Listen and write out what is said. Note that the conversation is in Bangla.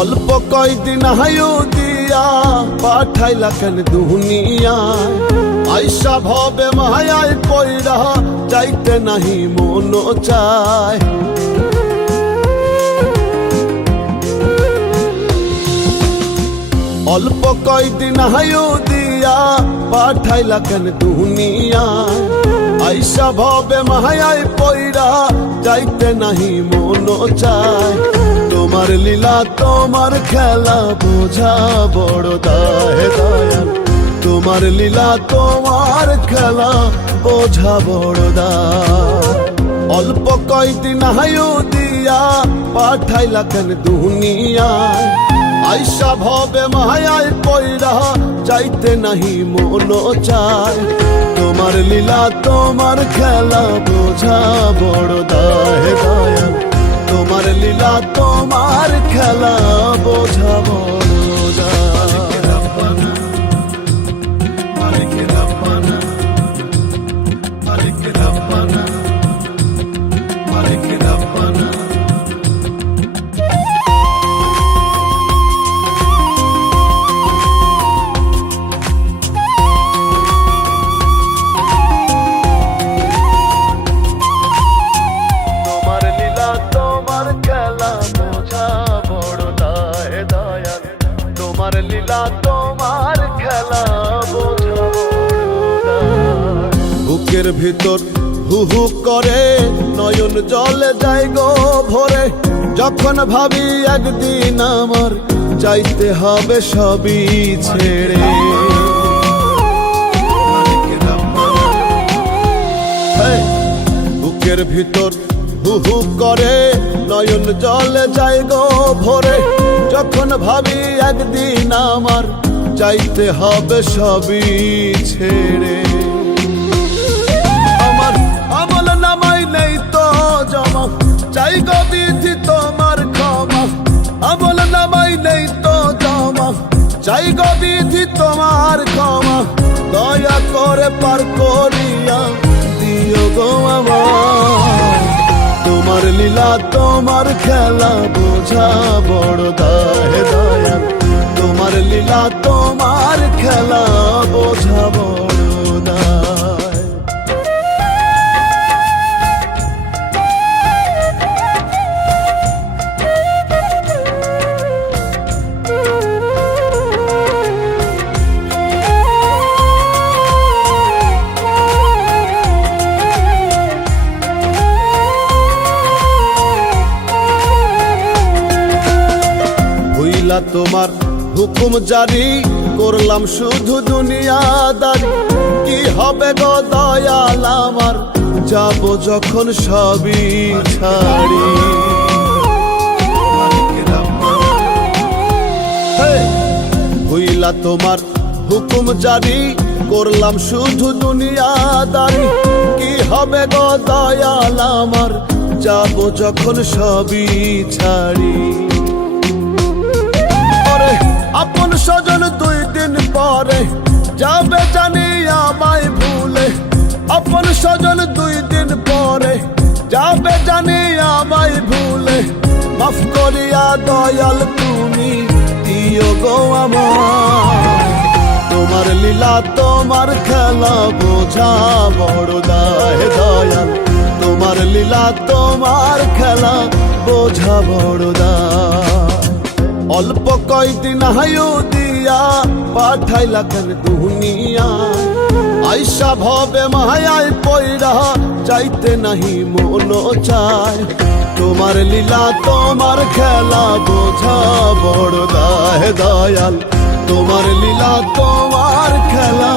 অল্প কয়দিন হায়ু দিয়া পাঠাইলা কেন দুনিয়ায় আইসা ভবে মায়ায় পইরা যাইতে নাহি মন চায়। অল্প কয়দিন হায়ু দিয়া পাঠাইলা কেন দুনিয়ায় আইসা ভবে মায়ায় পইরা যাইতে নাহি মন চায়। তোমার লীলা তোমার খেলা বোঝা বড় দায় দয়াল, তোমার লীলা তোমার খেলা বোঝা বড় দায়। অল্প কয়দিন হায়ু দিয়া পাঠাইলা কেন দুনিয়ায় আইসা ভবে মায়ায় পইরা যাইতে নাহি মন চায়। তোমার লীলা তোমার খেলা বোঝা বড় দায় দয়াল, তোমার লীলা তোমার খেলা বোঝা বড় দায়। বুকের ভিতর হু হু করে নয়ন জলে যায় গো ভরে, যখন ভাবি একদিন আমার যাইতে হবে সবই ছেড়ে। বুকের ভিতর হু হু করে নয়ন জলে যায় গো ভরে, যখন ভাবি একদিন আমার যাইতে হবে সবই ছেড়ে। আমার আমল নামাই নেই তো জমা, চাই গো বিধি তোমার ক্ষমা। আমল নামাই নেই তো জমা, চাই গো বিধি তোমার ক্ষমা। দয়া করে পার করিয়া দিও গো আমার, তোমার লীলা তোমার খেলা বোঝা বড় দায় দয়াল, তোমার লীলা তোমার খেলা বোঝা বড় দায়। তোমার হুকুম জারি করলাম শুধু দুনিয়াদারি, কি হবে গো দয়াল আমার যাব যখন সবই ছাড়ি। হইলা তোমার হুকুম জারি করলাম শুধু দুনিয়াদারি, কি হবে গো দয়াল আমার যাব যখন সবই ছাড়ি। আপন স্বজন 2 দিন পরে যাবে জানি আমায় ভুলে, আপন স্বজন 2 দিন পরে যাবে জানি আমায় ভুলে। মাফ করিয়া দয়াল তুমি দিও গো আমার, তোমার লীলা তোমার খেলা বোঝা বড় দায় দয়াল, তোমার লীলা তোমার খেলা বোঝা বড় দায়। অল্প কয়দিন হায়ু দিয়া পাঠাইলা কেন দুনিয়ায় আইসা ভবে মায়ায় পইরা যাইতে নাহি মন চায়। তোমার লীলা তোমার খেলা বোঝা বড় দায় দয়াল, তোমার লীলা তোমার খেলা